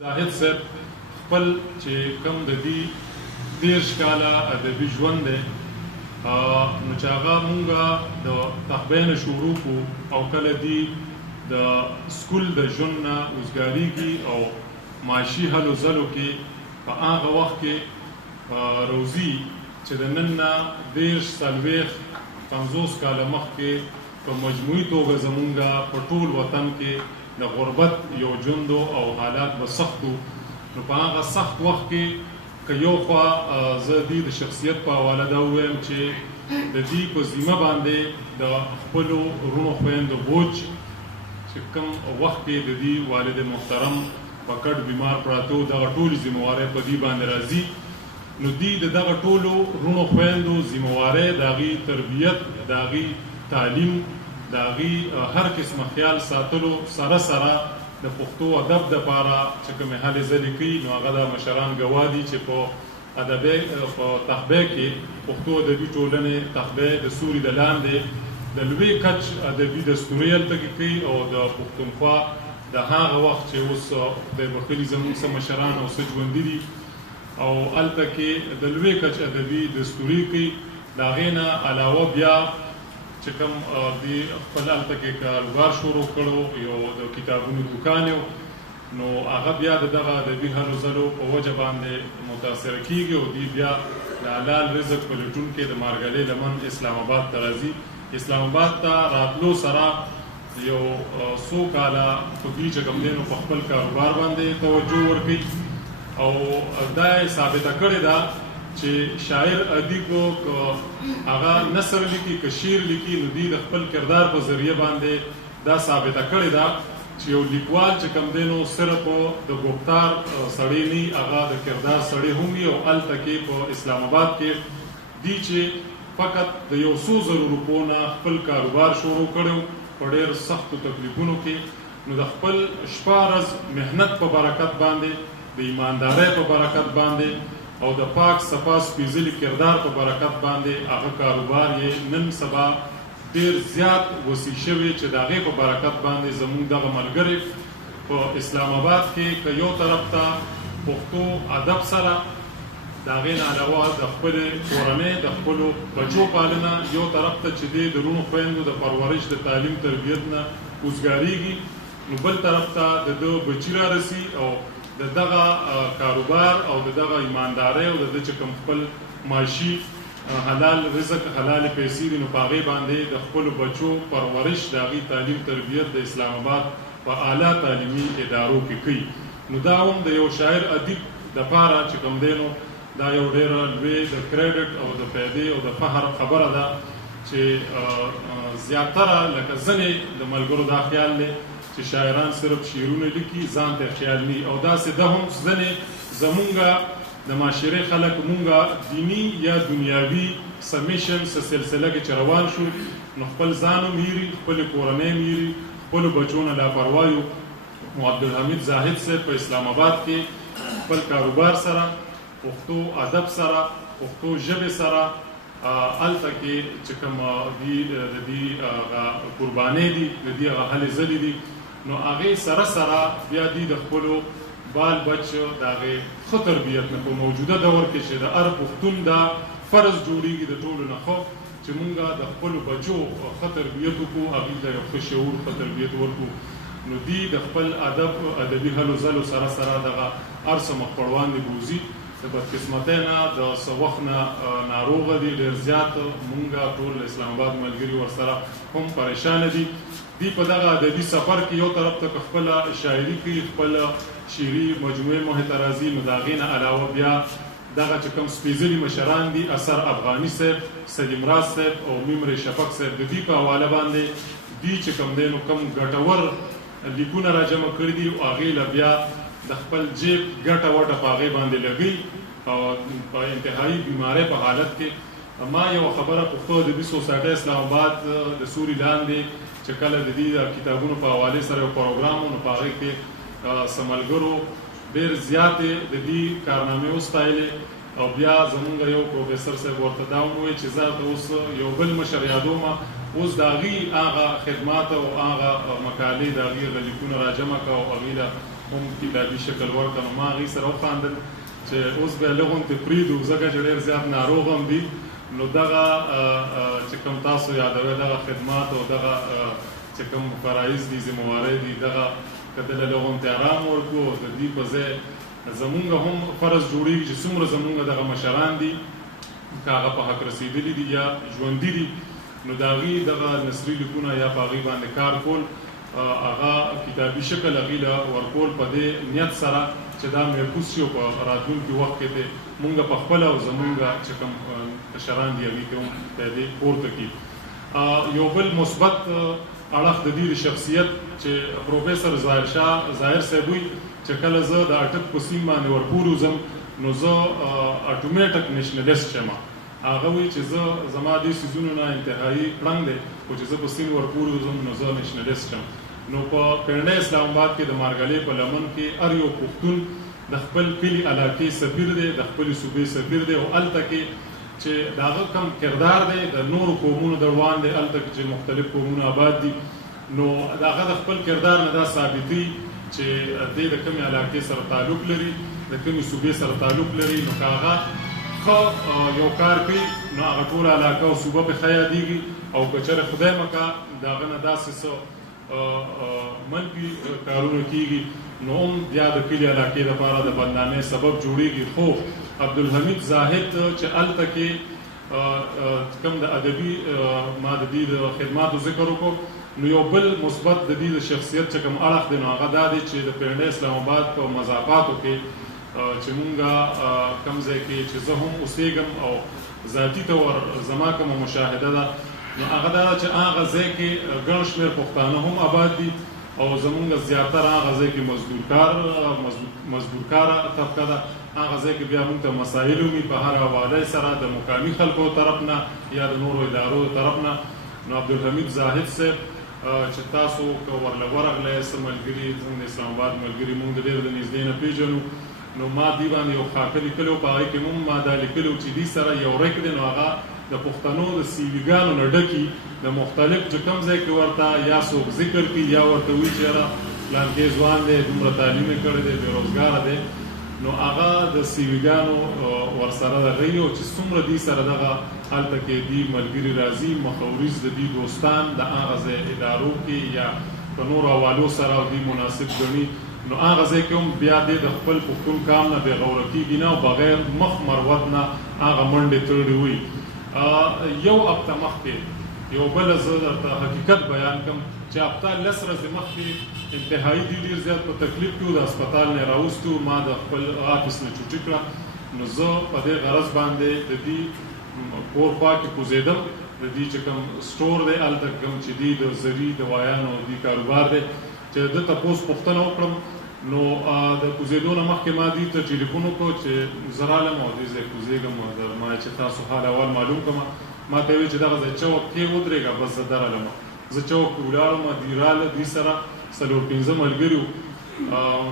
زاهد صاحب خپل چې کوم د دې 30 کاله ادبي ژوند دی نو چې هغه مونږه د تخبې نه شروع کړو او کله دی د سکول د ژوند نه وزګاریږي او معاشي هلو ځلو کې په هغه وخت کې روزي چې د نن نه 50 کاله مخکې په مجموعي توګه زمونږه په ټول وطن کې د غربت یو ژوند او حالات به سختو نو په هغه سخت وخت کې که یو خوا زه د شخصیت په حواله دا ووایم چې د دې په ذمه باندې د خپلو وروڼو خویندو بوج چې کوم وخت کې د دې والد محترم په کډ بیمار پراته دغه ټولې ذمهوارۍ په دې باندې راځي نو دې د دغه ټولو وروڼو خویندو ذمهوارۍ د هغې تربیت د هغې تعلیم د هغې هر قسمه خیال ساتلو سره سره د پښتو ادب دپاره چې کومې هلې ځلې کوي نو هغه د مشران ګواه دي چې په تخبې کې پښتو ادبي ټولنې تخبې د سوري د لاندې د لوی کچ ادبي دستوري هلته کې کوي او د پښتونخوا د هغه وخت چې اوس خدای بخښلي زموږ څه مشران او څه ژوندي دي او هلته کې د لوی کچ ادبي دستوري کوي د هغې نه علاوه بیا چې کوم دی خپل هلته کې کاروبار شروع کړو یو د کتابونو دوکان یو نو هغه بیا د دغه ادبي هلو ځلو په وجه باندې متاثره کیږي او دی بیا د حلال رزق په لټون کې د مارګلۍ لمن اسلام آباد ته راځي اسلام آباد ته راتلو سره یو څو کاله په دې چې کوم دی نو په خپل کاروبار باندې توجه ورکوي او دا یې ثابته کړې ده چې شاعر ادیب هغه نثر لیکي که شعر لیکي نو دوی د خپل کردار په ذریعه باندې دا ثابته کړې ده چې یو لیکوال چې کوم دی نو صرف د ګفتار سړی نه هغه د کردار سړی هم وي او هلته کې په اسلام آباد کې دی چې فقط د یو څو زرو روپو نه خپل کاروبار شروع کړی په ډېر سختو تکلیفونو کې نو د خپل شپه ورځ محنت په برکت باندې د ایماندارۍ په برکت باندې او د پاک صفا سپېڅلي کردار په برکت باندې هغه کاروبار یې نن سبا ډېر زیات وسیع شوی چې د هغې په برکت باندې زموږ دغه ملګري په اسلام آباد کې که یو طرف ته پښتو ادب سره د هغې نه علاوه د خپلې کورنۍ د خپلو بچو پالنه یو طرف ته چې دی د وروڼو خویندو د پرورش د تعلیم تربیت نه وزګارېږي نو بل طرف ته د ده بچي رارسي او د دغه کاروبار او د دغه ایماندارۍ او د ده چې کوم خپل معاشي حلال رزق حلال پیسې دي نو په هغې باندې د خپلو بچو پرورش د هغې تعلیم تربیت د اسلام آباد په اعلی تعلیمي ادارو کې کوي نو دا هم د یو شاعر ادیب دپاره چې کوم دی نو دا یو ډېره لوی د کریډټ او د پیدې او د فخر خبره ده چې زیاتره لکه ځینې د ملګرو دا خیال دی چې شاعران صرف شعرونه لیکي ځان ته خیال نی او داسې ده هم ځینې زمونږه د معاشرې خلک مونږه دیني یا دنیاوي سمیشن څه سلسله کې چې روان شو نو خپل ځان هم هیري خپلې کورنۍ هم هیري خپلو بچو نه لاپروا یو عبدالحمید زاهد صاحب په اسلام آباد کې خپل کاروبار سره پښتو ادب سره پښتو ژبې سره هلته کې چې کوم دي د دې قربانۍ دي د دې هغه هلې ځلې دي نو هغې سره سره بیا دوی د خپلو بال بچ د هغې ښه تربیت نه په موجوده دور کې چې د هر پښتون دا فرض جوړېږي د ټولو نه ښه چې مونږ د خپلو بچو ښه تربیت وکړو هغوی ته یو ښه شعور ښه تربیت ورکړو نو دوی د خپل ادبي هلو ځلو سره سره دغه هر څه مخ پر وړاندې بوځي د بدقسمتۍ نه د څه وخت نه ناروغه دي ډېر زیات مونږ ټول اسلام آباد ملګري ورسره هم پریشانه دي دی په دغه ادبي سفر کې یو طرف ته خپله شاعري کوي خپله شعري مجموعې مخې ته راځي نو د هغې نه علاوه بیا دغه چې کوم سپېڅلي مشران دي اثر افغاني صاحب سلیم راز صاحب او ممر شفق صاحب د دوی په حواله باندې دوی چې کوم دی نو کوم ګټور لیکونه راجمع کړي دي او هغې له بیا د خپل جیب ګټه وټه په هغې باندې لګوي او په انتهایي بیمارۍ په حالت کې ما یوه خبره پښتو ادبي سوسایټۍ اسلام آباد د سوري لاندې چې کله د دې کتابونو په حوالې سره یو پروګرام و نو په هغې کې څه ملګرو ډېر زیاتې د دې کارنامې وستایلې او بیا زمونږ یو پروفیسر صاحب ورته دا وویل چې زه اوس یو بل مشر یادومه اوس د هغې هغه خدمات او هغه مقالې د هغې هغه لیکونه راجمع کړه او هغې له هم کتابي شکل ورکړ. نو ما هغې سره وخاندل چې اوس به یې لږ غوندې پرېږدو ځکه چې ډېر زیات ناروغ هم دي. نو دغه چې کوم تاسو یادوئ دغه خدمات او دغه چې کوم فرایض دي ذمهوارۍ دي دغه که دله لږ غوندې ارام ورکړو او د دې په ځای زمونږ هم فرض جوړېږي چې څومره زمونږ دغه مشران دي که هغه په حق رسېدلي دي یا ژوندي دي نو د هغې دغه نثري لیکونه یا په هغې باندې کار کول هغه کتابي شکل هغې له ورکول په دې نیت سره چې دا محفوظ شي او په راتلونکي وخت کې مونږ په خپله او زمونږ چې کوم کشران دي هغې کې هم دې پورته کړي. یو بل مثبت اړخ د دې شخصیت چې پروفیسر ظاهر صاحب وي چې کله زه د اټک په سیم باندې ورپورې وځم نو زه اټومیټک نیشنلیسټ یم. هغه وایي چې زما دې څیزونو نه انتهایي پړنګ دی خو چې زه په سیم ورپورې وځم نو زه نیشنلیسټ یم. نو په پنډه اسلام آباد کې د مارګلې په لمن کې هر یو پښتون د خپل کلي علاقې سفیر دی د خپلې صوبې سفیر دی او هلته کې چې د هغه کم کردار دی د نورو قومونو د روان دی هلته کې چې مختلف قومونه آباد دي نو د هغه د خپل کردار نه دا ثابتوي چې دی د کومې علاقې سره تعلق لري د کومې صوبې سره تعلق لري. نو که هغه ښه یو کار کوي نو هغه ټوله علاقه او صوبه پرې ښه یادېږي او که چېرې خدای مکړه د هغه نه داسې څه منفي کارونه کېږي نو هم بیا د کلي علاقې دپاره د بدنامۍ سبب جوړېږي. خو عبدالحمید زاهد چې هلته کې کوم د ادبي ما د دې د خدماتو ذکر وکړو نو یو بل مثبت د دې د شخصیت چې کوم اړخ دی نو هغه دا دی چې د پنډه اسلام آباد په مضافاتو کې چې مونږه کوم ځای کې چې زه هم اوسېږم او ذاتي طور زما کومه مشاهده ده نو هغه دا چې هغه ځای کې ګڼ شمېر پښتانه هم آباد دي او زمونږ زیاتره هغه ځای کې مزدورکاره طبقه ده. هغه ځای کې بیا مونږ ته مسایل وي په هر حواله سره د مقامي خلکو طرف نه یا د نورو ادارو طرف نه. نو عبدالحمید زاهد صاحب چې تاسو که ورله ورغلی څه ملګري زموږ د اسلام آباد ملګري مونږ د ډېر د نږدې نه پېژنو نو ما دې باندې یو خاکه لیکلی و په هغې کې مونږ ما دا لیکلی و چې دې سره یو ریک دی نو هغه د پښتنو د سیویګانو نه ډکي د مختلف چې کوم ځای کې ورته یا څوک ذکر کړي یا ورته وایي چې یاره پلانکې ځوان دی دومره تعلیم یې کړی دی بېروزګاره دی نو هغه د سیویګانو ورسره رغوي او چې څومره دې سره دغه هلته کې دې ملګري راځي مخاوريز د دې دوستان د هغه ځای ادارو کې یا په نورو حوالو سره دې مناسب ګڼي نو هغه ځای کې هم بیا دې د خپل پښتون کام نه بېغوره کېږي نه او بغیر مخ مروت نه هغه منډې تړلې وي. یو هفته مخکې یو بله زه درته حقیقت بیان کړم چې هفته 10 ورځې مخکې انتهایي دې ډېر زیات په تکلیف کې و د هسپتال نه یې راوستو ما د خپل آفس نه چوټي کړه نو زه په دې غرض باندې د دې کور خوا کې کوزېدم د دې چې کوم سټور دی هلته کوم چې دې د زري دوایانو دې کاروبار دی چې ده تپوس پوښتنه وکړم نو د کوزېدو نه مخکې ما دې ته ټلیفون وکړو چې زه رالم او دې ځای کوزېږم ما چې تاسو حال احوال معلوم کړم ما ته یې ویل چې دغه ځای چوک کې ودرېږه بس زه درغلم زه چوک کې ولاړم دې راله دې سره 4-5 ملګري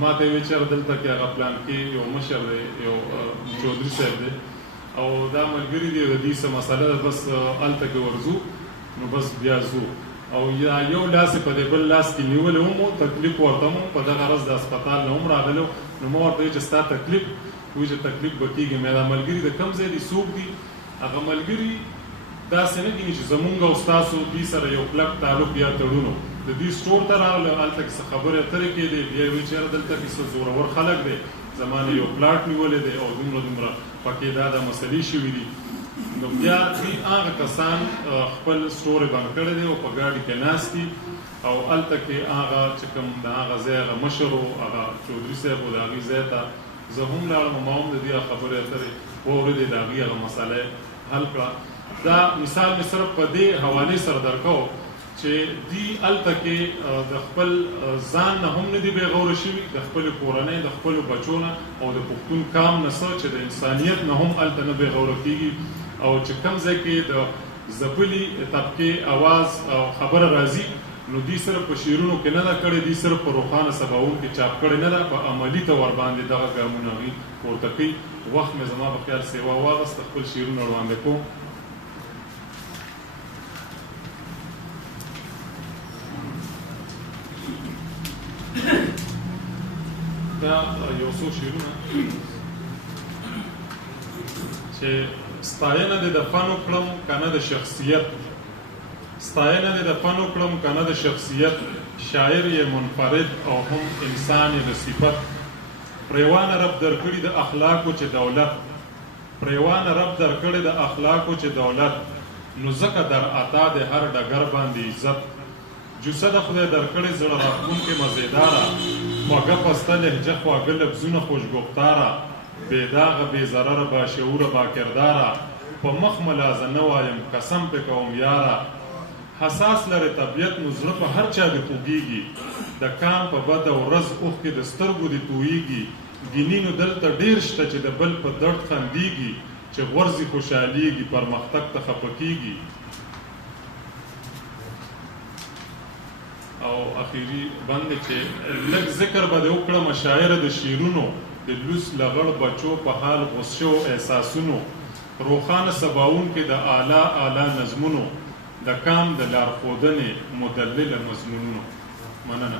ما ته یې ویل چې دلته کې هغه پلان کې یو مشر دی یو چودري صاحب دی او دا ملګري دی د دې څه مسله ده بس هلته کې ورځو نو بس بیا ځو او یا یو لاس په دې بل لاس کې نیولی هم تکلیف ورته هم په دغه ورځ د هسپتال نه هم راغلی نو ما ورته ویل چې ستا تکلیف وایي چې تکلیف به کېږي مې دا ملګري د کوم ځای دي څوک دي هغه ملګري داسې نه ګڼي چې زمونږ او ستاسو دې سره یو کلک تعلق یا تړون د دې سټور ته راغله هلته کې څه خبرې اترې کېدې بیا یې وایي چې یاره دلته کې څه زورور خلک دی زما نه یو پلاټ نیولی دی او دومره پکې دا مسلې شوي دي نو بیا دې هغه کسان خپل سټور یې بند کړی دی او په ګاډي کې ناست دي او هلته کې هغه چې کوم د هغه ځای هغه مشر و هغه چودري صاحب و د هغې ځای ته زه هم لاړم ما هم د دې خبرې اترې واورېدې د هغې هغه مسله حل کړه. دا مثال مې صرف په دې حوالې سره درکوم چې دې هلته کې د خپل ځان نه هم نه دي بېغوره شوي د خپلې کورنۍ د خپلو بچو نه او د پښتون کام نه څه چې د انسانیت نه هم هلته نه بېغوره کېږي او چې کوم ځای کې د ځپلي طبقې اواز او خبره راځي نو دې صرف په شعرونو کې نه ده کړې دې صرف په روښانه سباوون کې چاپ کړې نه ده په عملي طور باندې دغه ګامونه هغوی پورته کوي. وخت مې زما په خیال سیوا واغسته خپل شعرونه وړاندې کوم. څو شعرونه چې ستاینه دې د فن وکړم کنه د شخصیت ستاینه دې د فن وکړم کنه د شخصیت شاعر یې منفرد او هم انسان یې د صفت پریوانه رب درکړي د اخلاقو چې دولت پریوانه رب درکړي د اخلاقو چې دولت نو ځکه در عطا د هر ډګر باندې عزت جوسه د خدای درکړي زړه راښکونکې مزیداره خوږه پسته لهجه خواږه لفظونه خوشګفتاره بې داغه بې ضرره باشعوره باکرداره په مخ ملازه نه وایم قسم پې کوم یاره حساس لري طبیعت نو زړه په هر چا دې خوږېږي د کام په بده ورځ اوښکې د سترګو دې تویېږي ګیني نو دلته ډېر شته چې د بل په درد خندېږي چې غورځي خوشحالېږي پرمختګ ته خفه کېږي او اخیری بند چې لږ ذکر به دې وکړم شاعره د شعرونو د لوس لغړ بچو په حال غصو احساسونو روښانه سباوونکې د اعلی اعلی نظمونو د کام د لارښودنې مدلله مضمونونو مننه